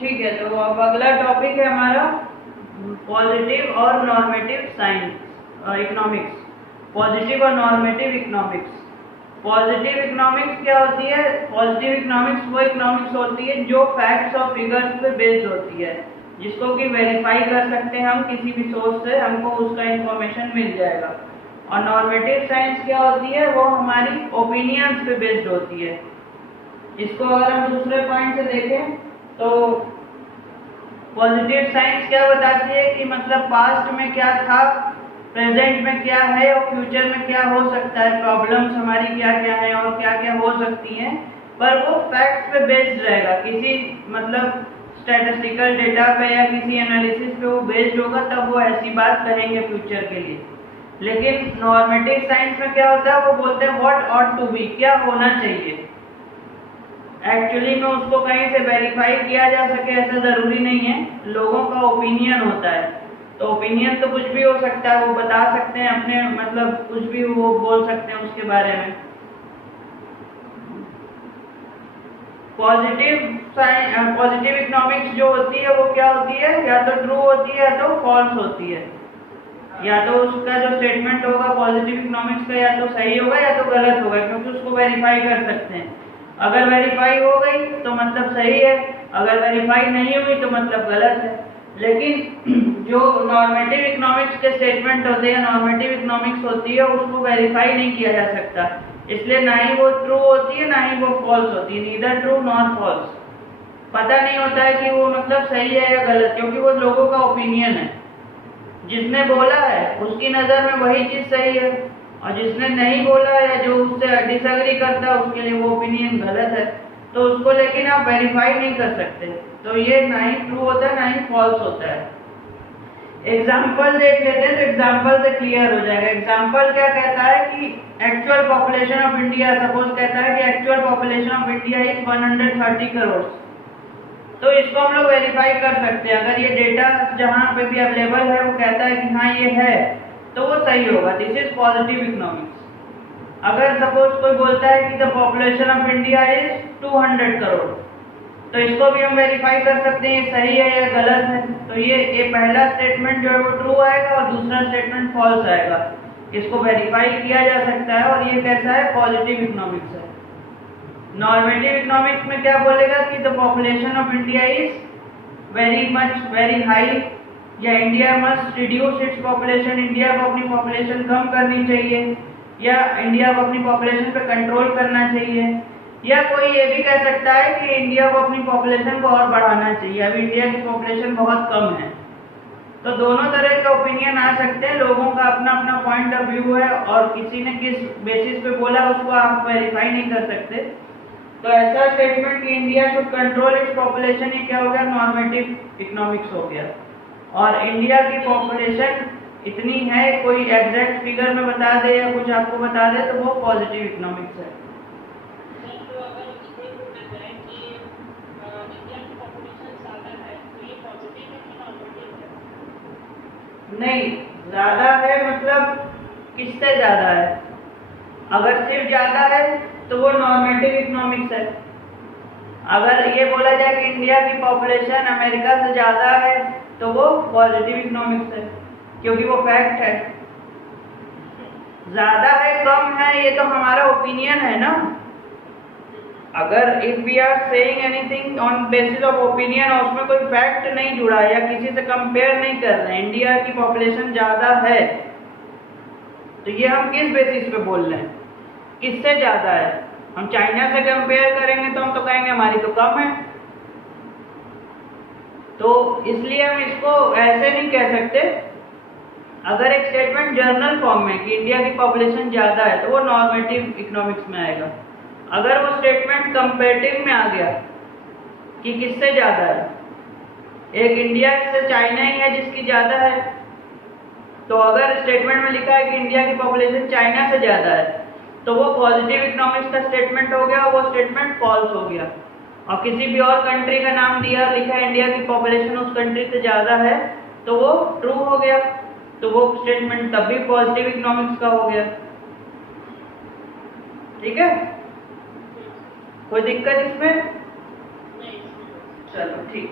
ठीक है, तो अब अगला टॉपिक है हमारा पॉजिटिव और नॉर्मेटिव साइंस इकोनॉमिक्स। पॉजिटिव और नॉर्मेटिव इकोनॉमिक्स। पॉजिटिव इकोनॉमिक्स क्या होती है? पॉजिटिव इकोनॉमिक्स वो इकोनॉमिक्स होती है जो फैक्ट्स और फिगर्स पे बेस्ड होती है, जिसको कि वेरीफाई कर सकते हैं हम किसी भी सोर्स से, हमको उसका इंफॉर्मेशन मिल जाएगा। और नॉर्मेटिव साइंस क्या होती है? वो हमारी ओपिनियंस पे बेस्ड होती है। इसको अगर हम दूसरे पॉइंट से देखें तो पॉजिटिव साइंस क्या बताती है कि मतलब पास्ट में क्या था, प्रेजेंट में क्या है और फ्यूचर में क्या हो सकता है, प्रॉब्लम्स हमारी क्या क्या है और क्या क्या हो सकती हैं, पर वो फैक्ट्स पे बेस्ड रहेगा, किसी मतलब स्टैटिस्टिकल डेटा पे या किसी एनालिसिस पे वो बेस्ड होगा, तब वो ऐसी बात कहेंगे फ्यूचर के लिए। लेकिन नॉर्मेटिव साइंस में क्या होता है? वो बोलते हैं व्हाट ऑट टू बी, क्या होना चाहिए। एक्चुअली में उसको कहीं से वेरीफाई किया जा सके ऐसा जरूरी नहीं है, लोगों का ओपिनियन होता है। तो ओपिनियन तो कुछ भी हो सकता है, वो बता सकते हैं अपने मतलब कुछ भी वो बोल सकते हैं उसके बारे में। पॉजिटिव इकोनॉमिक्स जो होती है वो क्या होती है? या तो ट्रू होती है या तो फॉल्स होती है। या तो उसका जो स्टेटमेंट होगा पॉजिटिव इकोनॉमिक्स का या तो सही होगा या तो गलत होगा, क्योंकि उसको वेरीफाई कर सकते हैं। अगर वेरीफाई हो गई तो मतलब सही है, अगर वेरीफाई नहीं हुई तो मतलब गलत है। लेकिन जो नॉर्मेटिव इकोनॉमिक्स के स्टेटमेंट होते हैं, नॉर्मेटिव इकोनॉमिक्स होती है, उसको वेरीफाई नहीं किया जा सकता, इसलिए ना ही वो ट्रू होती है ना ही वो फॉल्स होती है, नीदर ट्रू नॉर फॉल्स। पता नहीं होता है कि वो मतलब सही है या गलत, क्योंकि वो लोगों का ओपिनियन है। जिसने बोला है उसकी नज़र में वही चीज़ सही है, और जिसने नहीं बोला है, जो उससे डिसएग्री करता है, उसके लिए वो ओपिनियन गलत है। तो उसको लेकिन आप वेरीफाई नहीं कर सकते, तो ये ना ही ट्रू होता है ना ही फॉल्स होता है। एग्जाम्पल देख लेते हैं तो एग्जाम्पल से क्लियर हो जाएगा। एग्जाम्पल क्या कहता है कि actual population of India, suppose कहता है कि actual population of India is 130 crore. तो इसको हम लोग वेरीफाई कर सकते हैं, अगर ये डेटा जहाँ पे भी अवेलेबल है वो कहता है कि हाँ ये है, तो वो सही होगा। This is positive economics. अगर सपोज कोई बोलता है कि the population of India is 200 crore, तो इसको भी हम वेरीफाई कर सकते हैं सही है या गलत है। तो ये पहला स्टेटमेंट जो है वो ट्रू आएगा और दूसरा स्टेटमेंट फॉल्स आएगा। इसको वेरीफाई किया जा सकता है, और ये कैसा है? पॉजिटिव इकोनॉमिक्स है। नॉर्मेटिव इकोनॉमिक्स में क्या बोलेगा कि the population of India is very high, या India must reduce its population, India को अपनी पॉपुलेशन कम करनी चाहिए, या इंडिया को अपनी पॉपुलेशन पे कंट्रोल करना चाहिए, या कोई ये भी कह सकता है कि इंडिया को अपनी पॉपुलेशन को और बढ़ाना चाहिए, अभी इंडिया की पॉपुलेशन बहुत कम है। तो दोनों तरह के ओपिनियन आ सकते हैं, लोगों का अपना अपना पॉइंट ऑफ व्यू है, और किसी ने किस बेसिस पे बोला उसको आप वेरीफाई नहीं कर सकते। तो ऐसा स्टेटमेंट कि India should control its population, ये क्या हो गया? नॉर्मेटिव इकोनॉमिक्स हो गया। और इंडिया की पॉपुलेशन इतनी है, कोई एग्जैक्ट फिगर में बता दे या कुछ आपको बता दे, तो वो पॉजिटिव इकोनॉमिक्स है। नहीं, ज्यादा है मतलब किससे ज्यादा है? अगर सिर्फ ज्यादा है तो वो नॉर्मेटिव इकोनॉमिक्स है। अगर ये बोला जाए कि इंडिया की पॉपुलेशन अमेरिका से ज्यादा है, तो वो पॉजिटिव इकोनॉमिक्स है, क्योंकि वो फैक्ट है। ज्यादा है कम है ये तो हमारा ओपिनियन है ना। अगर if we are saying anything on basis of opinion और उसमें कोई फैक्ट नहीं जुड़ा या किसी से कंपेयर नहीं कर रहे हैं, इंडिया की पॉपुलेशन ज्यादा है, तो ये हम किस बेसिस पे बोल रहे हैं? किससे ज्यादा है? हम चाइना से कंपेयर करेंगे तो हम तो कहेंगे हमारी तो कम है। तो इसलिए हम इसको ऐसे नहीं कह सकते। अगर एक स्टेटमेंट जर्नल फॉर्म में कि इंडिया की पॉपुलेशन ज्यादा है, तो वो नॉर्मेटिव इकोनॉमिक्स में आएगा। अगर वो स्टेटमेंट कंपेरेटिव में आ गया कि किससे ज्यादा है, एक इंडिया से चाइना ही है जिसकी ज्यादा है, तो अगर स्टेटमेंट में लिखा है कि इंडिया की पॉपुलेशन चाइना से ज्यादा है, तो वो पॉजिटिव इकोनॉमिक्स का स्टेटमेंट हो गया, वो स्टेटमेंट फॉल्स हो गया। और किसी भी और कंट्री का नाम दिया, लिखा है इंडिया की पॉपुलेशन उस कंट्री से ज्यादा है, तो वो ट्रू हो गया, तो वो स्टेटमेंट तब भी पॉजिटिव इकोनॉमिक्स का हो गया। ठीक है, कोई दिक्कत इसमें? चलो ठीक।